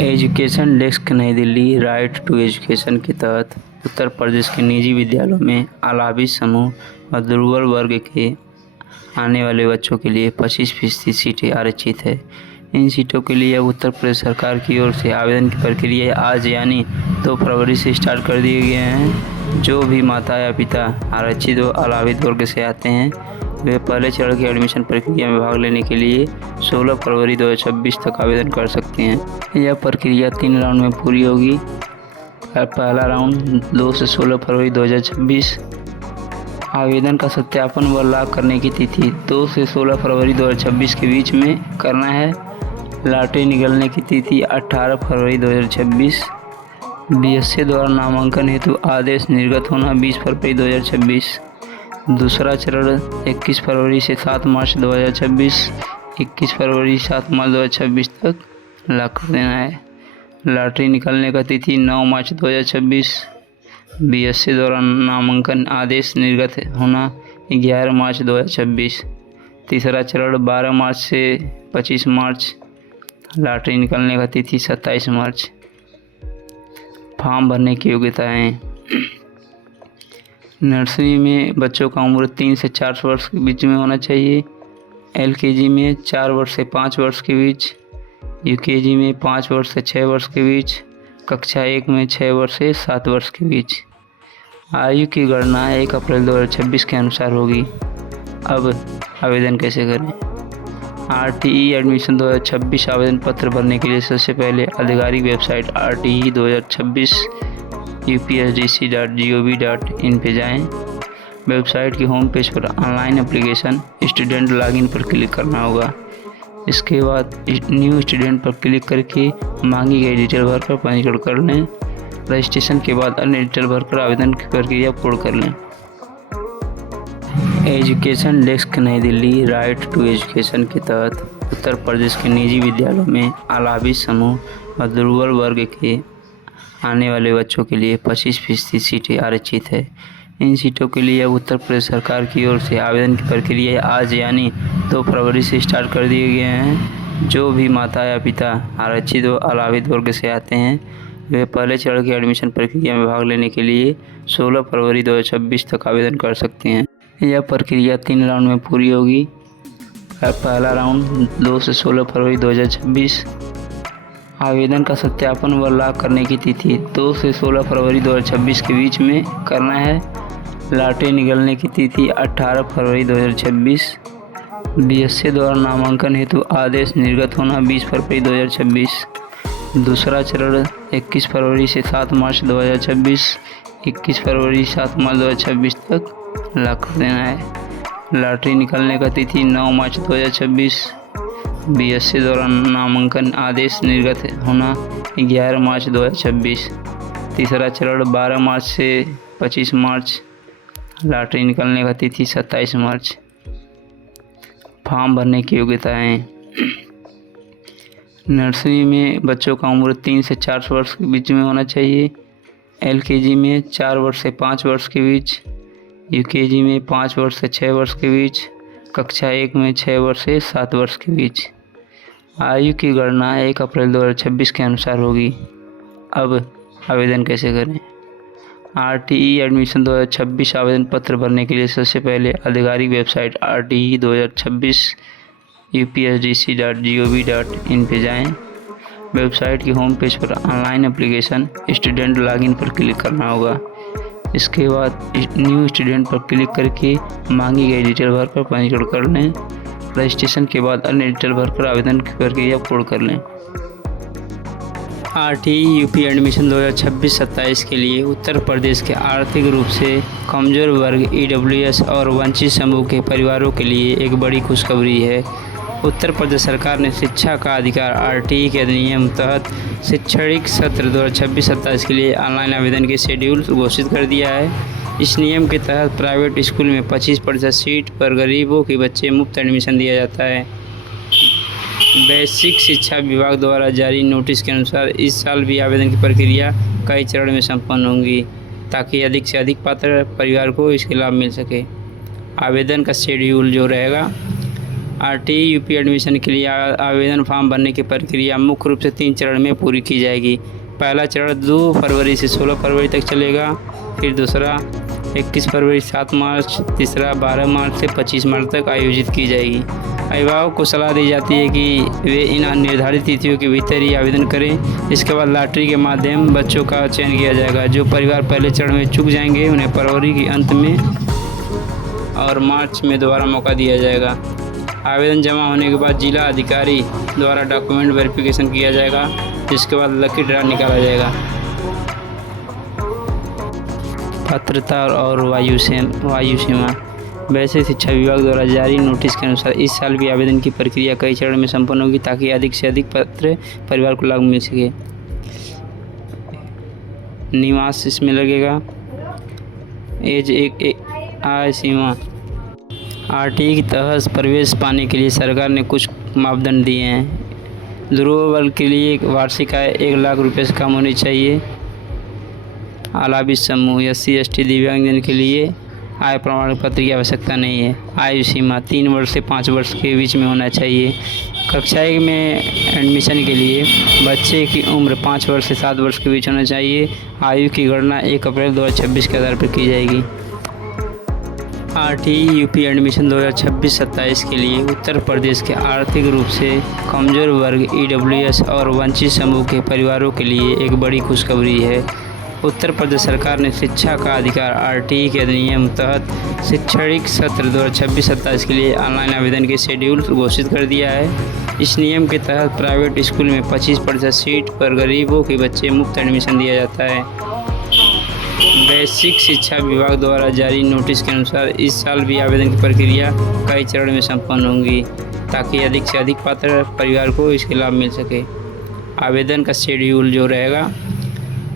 Education desk नई Delhi right to education के तहत उत्तर प्रदेश के निजी विद्यालयों में अलावी समूह और दुर्बल वर्ग के आने वाले बच्चों के लिए 25% सीटें आरक्षित है। इन सीटों के लिए अब उत्तर प्रदेश सरकार की ओर से आवेदन की प्रक्रिया आज यानी 2 फरवरी से स्टार्ट कर दिए गए हैं। जो भी माता या पिता आरक्षित व अलावित वर्ग से आते हैं वे पहले चरण की एडमिशन प्रक्रिया में भाग लेने के लिए 16 फरवरी 2026 तक आवेदन कर सकते हैं। यह प्रक्रिया 3 राउंड में पूरी होगी। पहला राउंड 2 से 16 फरवरी 2026। आवेदन का सत्यापन व लॉक करने की तिथि 2 से 16 फरवरी 2026 के बीच में करना है। लॉटरी निकलने की तिथि 18 फरवरी 2026। बीएससी द्वारा नामांकन हेतु आदेश निर्गत होना 20 फरवरी 2026। दूसरा चरण 21 फरवरी से 7 मार्च 2026। 21 फरवरी 7 मार्च 2026 तक लॉक कर देना है। लॉटरी निकलने का तिथि 9 मार्च 2026। बीएससी द्वारा नामांकन आदेश निर्गत होना 11 मार्च 2026। तीसरा चरण 12 मार्च से 25 मार्च। लॉटरी निकलने का तिथि 27 मार्च। फॉर्म भरने की योग्यताएँ। नर्सरी में बच्चों का उम्र 3 से 4 वर्ष के बीच में होना चाहिए। एलकेजी में 4 वर्ष से 5 वर्ष के बीच। यूकेजी में 5 वर्ष से 6 वर्ष के बीच। कक्षा 1 में 6 वर्ष से 7 वर्ष के बीच। आयु की गणना 1 अप्रैल 2026 के अनुसार होगी। अब आवेदन कैसे करें? आरटीई एडमिशन 2026 आवेदन पत्र भरने के लिए सबसे पहले आधिकारिक वेबसाइट RTE 2026 upsdc.gov.in पे जाएं। वेबसाइट की होम पेज पर ऑनलाइन एप्लीकेशन स्टूडेंट लॉगिन पर क्लिक करना होगा। इसके बाद न्यू स्टूडेंट पर क्लिक करके मांगी गई डिटेल भरकर पंजीकरण कर लें। रजिस्ट्रेशन के बाद अन्य डिटेल भरकर आवेदन की प्रक्रिया पूर्ण कर लें। एजुकेशन डेस्क नई दिल्ली राइट टू एजुकेशन के तहत उत्तर प्रदेश के निजी विद्यालयों में अलावी समूह और दुर्बल वर्ग के आने वाले बच्चों के लिए 25% सीटें आरक्षित है। इन सीटों के लिए अब उत्तर प्रदेश सरकार की ओर से आवेदन की प्रक्रिया आज यानी 2 फरवरी से स्टार्ट कर दिए गए हैं। जो भी माता या पिता आरक्षित व अलावित वर्ग से आते हैं वे पहले चरण की एडमिशन प्रक्रिया में भाग लेने के लिए 16 फरवरी 2026 तक आवेदन कर सकते हैं। यह प्रक्रिया 3 राउंड में पूरी होगी। पहला राउंड 2 से 16 फरवरी 2026। आवेदन का सत्यापन व लॉक करने की तिथि 2 से 16 फरवरी 2026 के बीच में करना है। लॉटरी निकलने की तिथि 18 फरवरी 2026। बीएससी द्वारा नामांकन हेतु आदेश निर्गत होना 20 फरवरी 2026। दूसरा चरण 21 फरवरी से 7 मार्च 2026। 21 फरवरी 7 मार्च 2026 तक लॉक कर देना है। लॉटरी निकलने का तिथि 9 मार्च 2026। बीएससी द्वारा नामांकन आदेश निर्गत होना 11 मार्च 2026। तीसरा चरण 12 मार्च से 25 मार्च। लॉटरी निकलने का तिथि 27 मार्च। फॉर्म भरने की योग्यताएँ। नर्सरी में बच्चों का उम्र 3 से 4 वर्ष के बीच में होना चाहिए। एलकेजी में 4 वर्ष से 5 वर्ष के बीच। यूकेजी में 5 वर्ष से 6 वर्ष के बीच। कक्षा 1 में 6 वर्ष से 7 वर्ष के बीच। आयु की गणना 1 अप्रैल 2026 के अनुसार होगी। अब आवेदन कैसे करें? आरटीई एडमिशन 2026 आवेदन पत्र भरने के लिए सबसे पहले आधिकारिक वेबसाइट RTE 2026 upsdc.gov.in पे जाएं। वेबसाइट की होम पेज पर ऑनलाइन एप्लीकेशन स्टूडेंट लॉगिन पर क्लिक करना होगा। इसके बाद न्यू स्टूडेंट पर क्लिक करके मांगी गई डिटेल भरकर पंजीकरण कर लें। रजिस्ट्रेशन के बाद अन्य डिटेल भरकर आवेदन की प्रक्रिया पूर्ण कर लें। RTE UP एडमिशन 2026-27 के लिए उत्तर प्रदेश के आर्थिक रूप से कमज़ोर वर्ग EWS और वंचित समूह के परिवारों के लिए एक बड़ी खुशखबरी है। उत्तर प्रदेश सरकार ने शिक्षा का अधिकार RTE के अधिनियम तहत शैक्षणिक सत्र 2026-27 के लिए ऑनलाइन आवेदन की शेड्यूल घोषित कर दिया है। इस नियम के तहत प्राइवेट स्कूल में 25% सीट पर गरीबों के बच्चे मुफ्त एडमिशन दिया जाता है। बेसिक शिक्षा विभाग द्वारा जारी नोटिस के अनुसार इस साल भी आवेदन की प्रक्रिया कई चरण में संपन्न होंगी ताकि अधिक से अधिक पात्र परिवार को इसके लाभ मिल सके। आवेदन का शेड्यूल जो रहेगा आरटीई यूपी एडमिशन के लिए आवेदन फॉर्म भरने की प्रक्रिया मुख्य रूप से 3 चरण में पूरी की जाएगी। पहला चरण 2 फरवरी से 16 फरवरी तक चलेगा, फिर दूसरा 21 फरवरी 7 मार्च, तीसरा 12 मार्च से 25 मार्च तक आयोजित की जाएगी। अभिभावक को सलाह दी जाती है कि वे इन निर्धारित तिथियों के भीतर ही आवेदन करें। इसके बाद लॉटरी के माध्यम बच्चों का चयन किया जाएगा। जो परिवार पहले चरण में चूक जाएंगे उन्हें फरवरी के अंत में और मार्च में दोबारा मौका दिया जाएगा। आवेदन जमा होने के बाद जिला अधिकारी द्वारा डॉक्यूमेंट वेरिफिकेशन किया जाएगा, जिसके बाद लकी ड्रा निकाला जाएगा। पात्रता और वायु सीमा। वैसे शिक्षा विभाग द्वारा जारी नोटिस के अनुसार इस साल भी आवेदन की प्रक्रिया कई चरण में संपन्न होगी, ताकि अधिक से अधिक पात्र परिवार को लाभ मिल सके। निवास इसमें लगेगा। एज आय सीमा। आरटीई के तहत प्रवेश पाने के लिए सरकार ने कुछ मापदंड दिए हैं। दुर्बल वर्ग के लिए वार्षिक आय 1 लाख रुपये से कम होनी चाहिए। आलावित समूह SC ST दिव्यांगजन के लिए आय प्रमाण पत्र की आवश्यकता नहीं है। आयु सीमा 3 वर्ष से 5 वर्ष के बीच में होना चाहिए। कक्षा 1 में एडमिशन के लिए बच्चे की उम्र 5 वर्ष से 7 वर्ष के बीच होना चाहिए। आयु की गणना 1 अप्रैल 2026 के आधार पर की जाएगी। आरटीई यूपी एडमिशन 2026-27 के लिए उत्तर प्रदेश के आर्थिक रूप से कमज़ोर वर्ग EWS और वंचित समूह के परिवारों के लिए एक बड़ी खुशखबरी है। उत्तर प्रदेश सरकार ने शिक्षा का अधिकार आरटीई के अधिनियम तहत शैक्षणिक सत्र 2026-27 के लिए ऑनलाइन आवेदन के शेड्यूल घोषित कर दिया है। इस नियम के तहत प्राइवेट स्कूल में 25% सीट पर गरीबों के बच्चे मुफ्त एडमिशन दिया जाता है। बेसिक शिक्षा विभाग द्वारा जारी नोटिस के अनुसार इस साल भी आवेदन की प्रक्रिया कई चरण में संपन्न होंगी, ताकि अधिक से अधिक पात्र परिवार को इसके लाभ मिल सके। आवेदन का शेड्यूल जो रहेगा,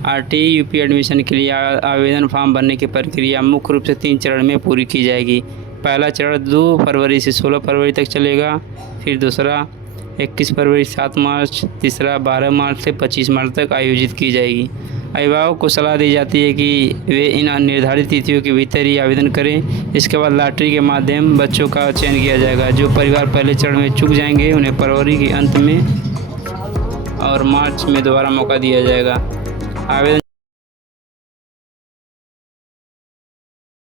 आरटीई यूपी एडमिशन के लिए आवेदन फॉर्म भरने की प्रक्रिया मुख्य रूप से 3 चरण में पूरी की जाएगी। पहला चरण 2 फरवरी से 16 फरवरी तक चलेगा, फिर दूसरा 21 फरवरी 7 मार्च, तीसरा 12 मार्च से 25 मार्च तक आयोजित की जाएगी। अभिभावक को सलाह दी जाती है कि वे इन निर्धारित तिथियों के भीतर ही आवेदन करें। इसके बाद लॉटरी के माध्यम बच्चों का चयन किया जाएगा। जो परिवार पहले चरण में चूक जाएंगे उन्हें फरवरी के अंत में और मार्च में दोबारा मौका दिया जाएगा। आवेदन